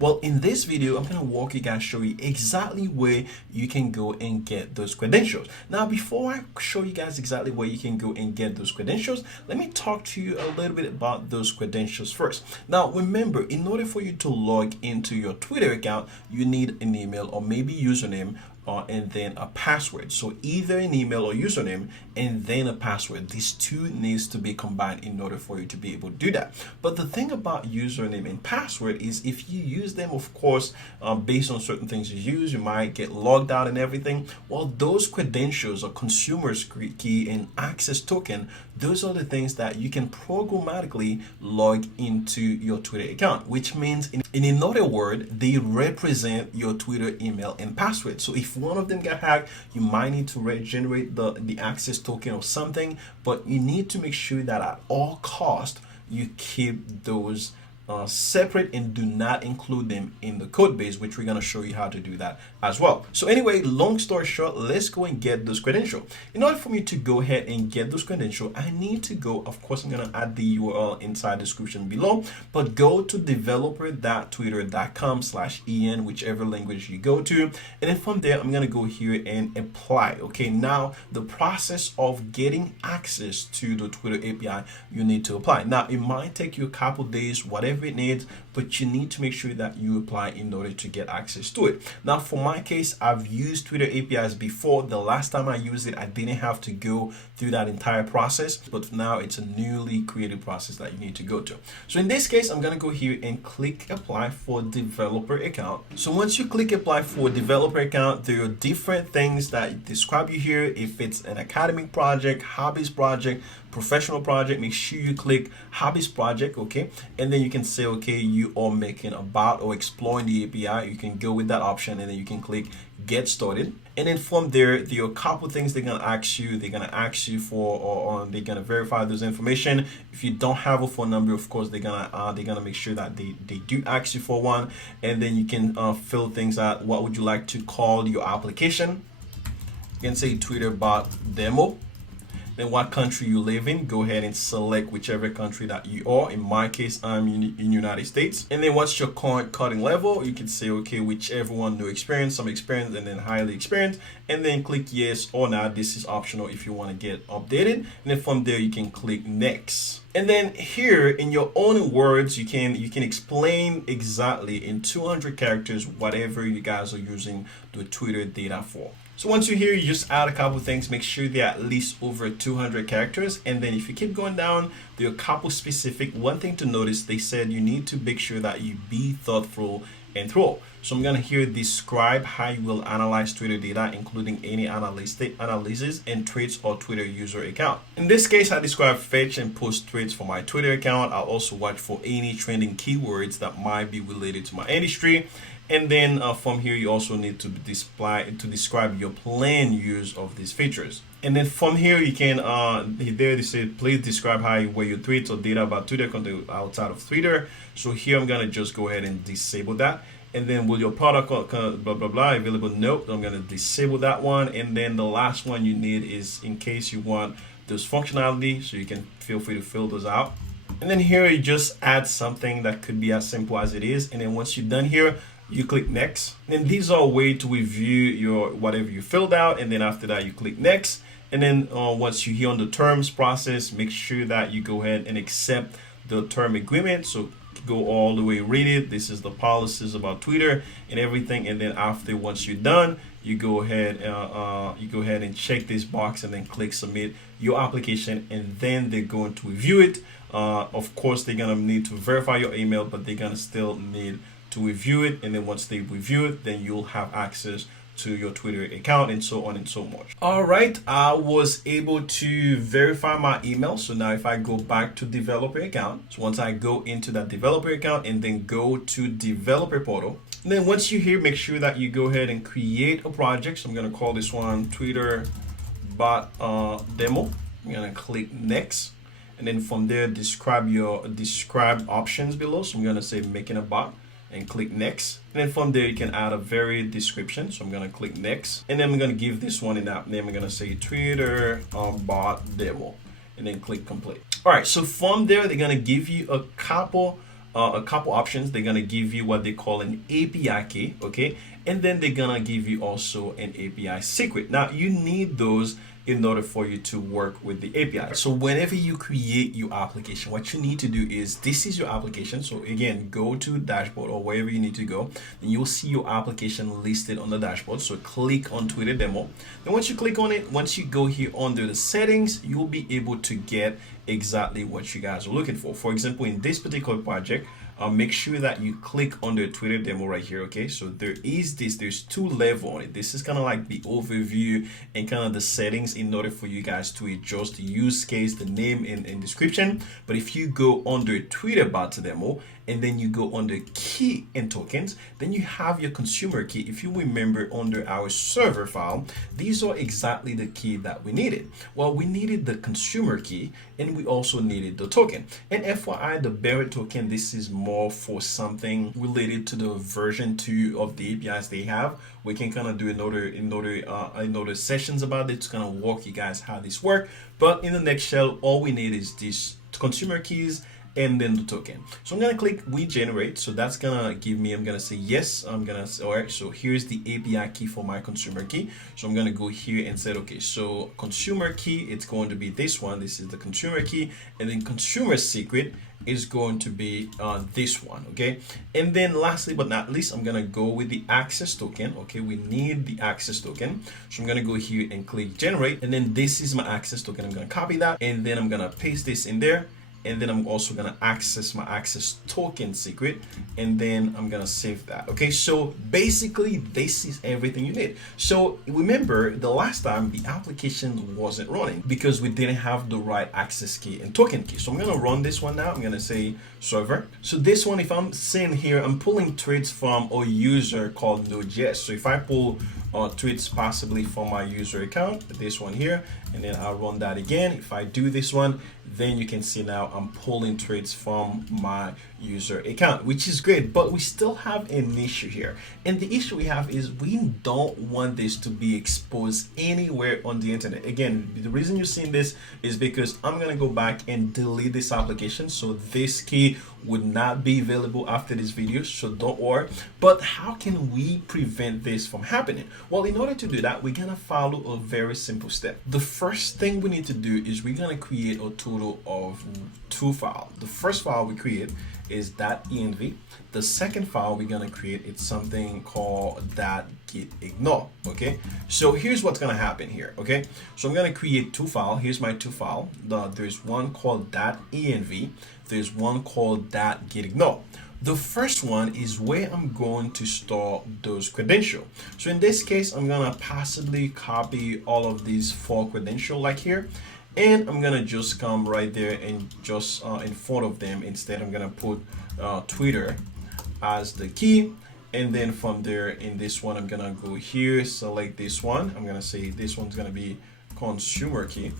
Well, in this video, I'm going to walk you guys, show you exactly where you can go and get those credentials. Now, before I show you guys exactly where you can go and get those credentials, let me talk to you a little bit about those credentials first. Now, remember, in order for you to log into your Twitter account, you need an email or maybe username and then a password. So either an email or username and then a password. These two needs to be combined in order for you to be able to do that. But the thing about username and password is if you use them, of course, based on certain things you use, you might get logged out and everything. Well, those credentials or consumer's key and access token, those are the things that you can programmatically log into your Twitter account, which means in another word, they represent your Twitter email and password. So if one of them get hacked, you might need to regenerate the access token or something, but you need to make sure that at all cost you keep those separate and do not include them in the code base, which we're going to show you how to do that as well. So anyway, long story short, let's go and get those credentials. In order for me to go ahead and get those credentials, I need to go, of course, I'm going to add the URL inside the description below, but go to developer.twitter.com/en, whichever language you go to. And then from there, I'm going to go here and apply. Okay, now the process of getting access to the Twitter API, you need to apply. Now, it might take you a couple days, whatever it needs, but you need to make sure that you apply in order to get access to it. Now, for my case, I've used Twitter APIs before. The last time I used it, I didn't have to go through that entire process, but now it's a newly created process that you need to go to. So in this case, I'm going to go here and click apply for developer account. So once you click apply for developer account, there are different things that describe you here. If it's an academic project, hobbies project, professional project, make sure you click hobbies project. Okay, and then you can say, okay, you are making about or exploring the API. You can go with that option and then you can click get started. And then from there are a couple things they're gonna ask you. They're gonna ask you for, or they're gonna verify those information. If you don't have a phone number, of course they're gonna make sure that they do ask you for one. And then you can fill things out. What would you like to call your application? You can say Twitter bot demo. Then what country you live in, go ahead and select whichever country that you are. In my case, I'm in United States. And then what's your current coding level? You can say, okay, whichever one, no experience, some experience, and then highly experienced. And then click yes or not. This is optional if you want to get updated. And then from there, you can click next. And then here in your own words, you can explain exactly in 200 characters, whatever you guys are using the Twitter data for. So once you're here, you just add a couple things, make sure they're at least over 200 characters. And then if you keep going down, there are a couple specific. One thing to notice, they said you need to make sure that you be thoughtful and thorough. So I'm gonna here describe how you will analyze Twitter data, including any analysis and traits or Twitter user account. In this case, I describe fetch and post traits for my Twitter account. I'll also watch for any trending keywords that might be related to my industry. And then from here, you also need to describe your planned use of these features. And then from here, you can there they say please describe how you wear your tweets or data about Twitter content outside of Twitter. So here I'm gonna just go ahead and disable that. And then will your product blah blah blah available? Nope. I'm gonna disable that one. And then the last one you need is in case you want those functionality, so you can feel free to fill those out. And then here you just add something that could be as simple as it is. And then once you're done here, you click next. And these are a way to review your whatever you filled out. And then after that, you click next. And then once you hear on the terms process, make sure that you go ahead and accept the term agreement. So go all the way, read it. This is the policies about Twitter and everything. And then after, once you're done, you go ahead and check this box and then click submit your application. And then they're going to review it. Of course, they're gonna need to verify your email, but they're gonna still need to review it. And then once they review it, then you'll have access to your Twitter account and so on and so much. All right, I was able to verify my email. So now if I go back to developer account, so once I go into that developer account and then go to developer portal, and then once you're here, make sure that you go ahead and create a project. So I'm gonna call this one Twitter bot demo. I'm gonna click next. And then from there, describe options below. So I'm gonna say making a bot and click next. And then from there, you can add a varied description. So I'm gonna click next. And then I'm gonna give this one an app name. I'm gonna say Twitter bot demo and then click complete. All right, so from there, they're gonna give you a couple a couple options. They're gonna give you what they call an API key, okay, and then they're gonna give you also an API secret. Now you need those in order for you to work with the API. So whenever you create your application, what you need to do is, this is your application. So again, go to dashboard or wherever you need to go, and you'll see your application listed on the dashboard. So click on Twitter demo. Then once you click on it, once you go here under the settings, you'll be able to get exactly what you guys are looking for. For example, in this particular project, make sure that you click on the Twitter demo right here. Okay, so there's two levels on it. This is kind of like the overview and kind of the settings in order for you guys to adjust the use case, the name and description. But if you go under Twitter bot demo and then you go under key and tokens, then you have your consumer key. If you remember, under our server file, these are exactly the key that we needed. Well, we needed the consumer key and we also needed the token. And FYI, the bearer token, this is more for something related to the version 2 of the APIs they have. We can kind of do another sessions about it to kind of walk you guys how this work. But in the next shell, all we need is these consumer keys and then the token. So I'm gonna click regenerate. So that's gonna give me, I'm gonna say yes. I'm gonna say, all right, so here's the API key for my consumer key. So I'm gonna go here and say, okay, so consumer key, it's going to be this one. This is the consumer key, and then consumer secret is going to be this one. Okay, and then lastly but not least, I'm gonna go with the access token. Okay, we need the access token, so I'm gonna go here and click generate, and then this is my access token. I'm gonna copy that, and then I'm gonna paste this in there. And then I'm also gonna access my access token secret, and then I'm gonna save that. Okay, so basically this is everything you need. So remember, the last time the application wasn't running because we didn't have the right access key and token key. So I'm gonna run this one now. I'm gonna say server. So this one, if I'm saying here, I'm pulling threads from a user called node.js. So if I pull tweets possibly from my user account, this one here, and then I'll run that again. If I do this one, then you can see now I'm pulling tweets from my user account, which is great, but we still have an issue here. And the issue we have is we don't want this to be exposed anywhere on the internet. Again, the reason you're seeing this is because I'm gonna go back and delete this application, so this key would not be available after this video, so don't worry. But how can we prevent this from happening? Well, in order to do that, we're gonna follow a very simple step. The first thing we need to do is we're gonna create a total of 2 files. The first file we create is .env. The second file we're gonna create is something called .getignore. Okay, so here's what's gonna happen here. Okay, so I'm gonna create 2 files. Here's my 2 files. There's one called .env. There's one called .getignore. The first one is where I'm going to store those credentials. So in this case, I'm gonna possibly copy all of these 4 credentials like here, and I'm gonna just come right there and just in front of them. Instead, I'm gonna put Twitter as the key, and then from there in this one, I'm gonna go here, select this one. I'm gonna say this one's gonna be consumer key,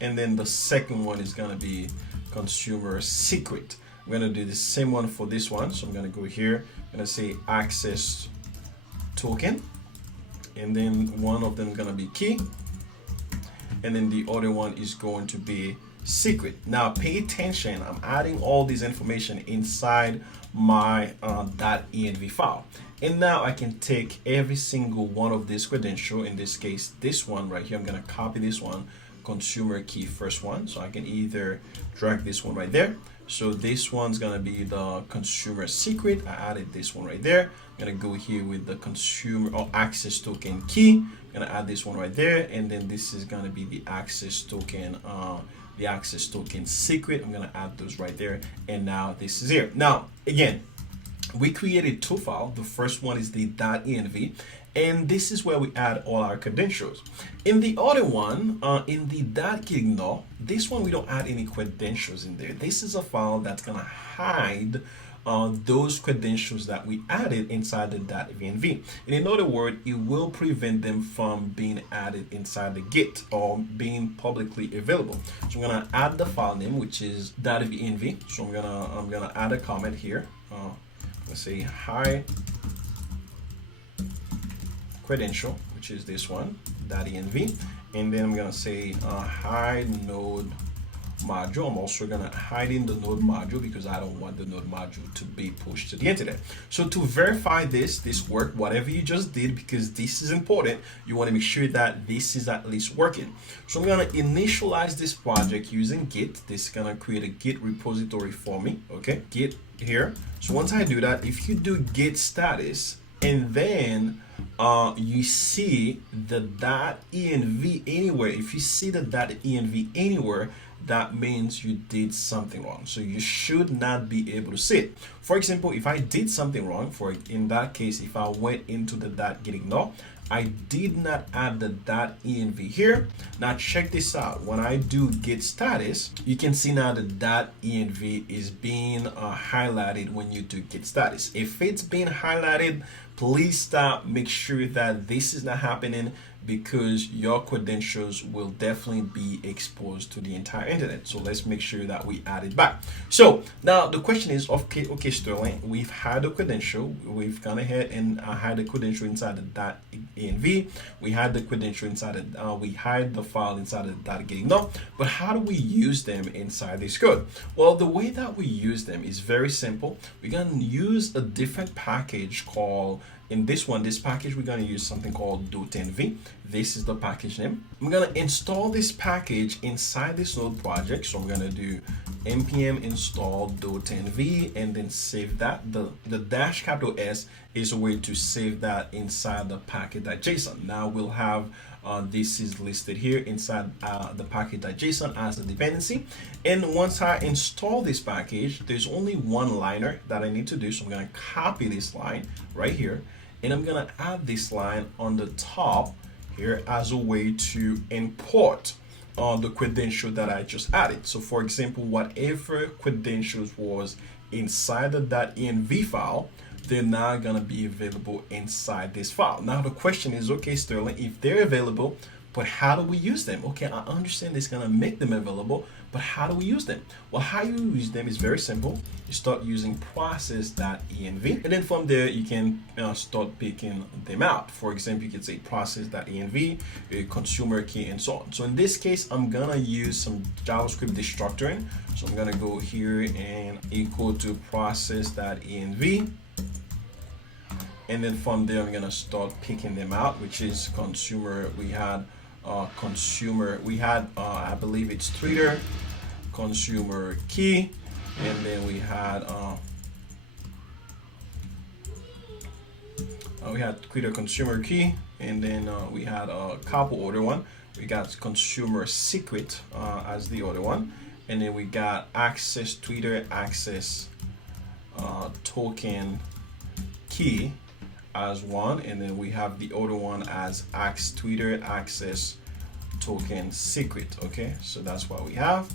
and then the second one is gonna be consumer secret. I'm gonna do the same one for this one. So I'm gonna go here, I'm gonna say access token, and then one of them gonna be key, and then the other one is going to be secret. Now pay attention, I'm adding all this information inside my .env file, and now I can take every single one of these credentials. In this case, this one right here, I'm gonna copy this one, consumer key, first one. So I can either drag this one right there. So this one's gonna be the consumer secret. I added this one right there. I'm gonna go here with the consumer or access token key. I'm gonna add this one right there, and then this is gonna be the access token secret. I'm gonna add those right there, and now this is here. Now again, we created 2 files. The first one is the .env, and this is where we add all our credentials. In the other one, in the .getignore, this one we don't add any credentials in there. This is a file that's gonna hide those credentials that we added inside the .env. In other words, it will prevent them from being added inside the Git or being publicly available. So I'm gonna add the file name, which is .env. So I'm gonna add a comment here. Let's say hi credential, which is this one, .env, and then I'm gonna say hi node module. I'm also gonna hide in the node module because I don't want the node module to be pushed to the internet. So to verify this worked, whatever you just did, because this is important, you want to make sure that this is at least working. So I'm gonna initialize this project using Git. This is gonna create a Git repository for me. Okay, Git here. So once I do that, if you do Git status and then you see the .env anywhere, if you see the .env anywhere, that means you did something wrong. So you should not be able to see it. For example, if I did something wrong, in that case, if I went into the .getignore, I did not add the .env here. Now check this out. When I do git status, you can see now the .env is being highlighted when you do git status. If it's being highlighted, please stop. Make sure that this is not happening, because your credentials will definitely be exposed to the entire internet. So let's make sure that we add it back. So now the question is, okay, Sterling, we've had a credential. We've gone ahead and had the credential inside the .env. We had the credential inside we hide the file inside of the .getignore. But how do we use them inside this code? Well, the way that we use them is very simple. We're gonna use a different package called, in this package, we're going to use something called .env. This is the package name. I'm going to install this package inside this node project. So I'm going to do npm install .env and then save that. The dash capital S is a way to save that inside the package.json. Now we'll have this is listed here inside the package.json as a dependency. And once I install this package, there's only one liner that I need to do. So I'm going to copy this line right here, and I'm going to add this line on the top here as a way to import the credential that I just added. So for example, whatever credentials was inside the .env file, they're now going to be available inside this file. Now the question is, okay, Sterling, if they're available, but how do we use them? Okay, I understand it's going to make them available, but how do we use them? Well, how you use them is very simple. You start using process.env, and then from there you can start picking them out. For example, you can say process.env, a consumer key, and so on. So in this case, I'm gonna use some JavaScript destructuring. So I'm gonna go here and equal to process.env. And then from there, I'm gonna start picking them out, which is consumer. We had I believe it's Twitter, consumer key, and then we had Twitter consumer key, and then we had a couple other one. We got consumer secret as the other one, and then we got access Twitter access token key as one, and then we have the other one as Twitter access token secret. Okay, so that's what we have.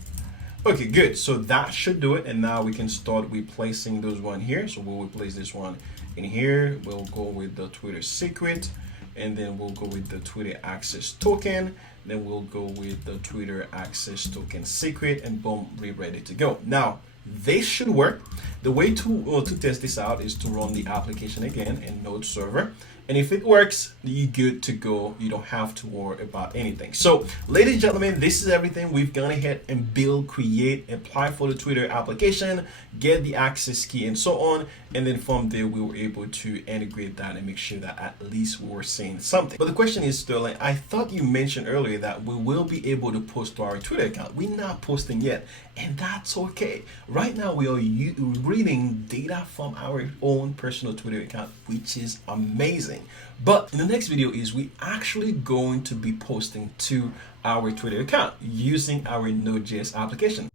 Okay, good. So that should do it, and now we can start replacing those one here. So we'll replace this one in here. We'll go with the Twitter secret, and then we'll go with the Twitter access token. Then we'll go with the Twitter access token secret, and boom, we're ready to go. Now this should work. The way to test this out is to run the application again in Node server. And if it works, you're good to go. You don't have to worry about anything. So, ladies and gentlemen, this is everything. We've gone ahead and build, create, apply for the Twitter application, get the access key, and so on. And then from there, we were able to integrate that and make sure that at least we were saying something. But the question is, Sterling, I thought you mentioned earlier that we will be able to post to our Twitter account. We're not posting yet, and that's okay. Right now, we are reading data from our own personal Twitter account, which is amazing. But in the next video is we actually going to be posting to our Twitter account using our Node.js application.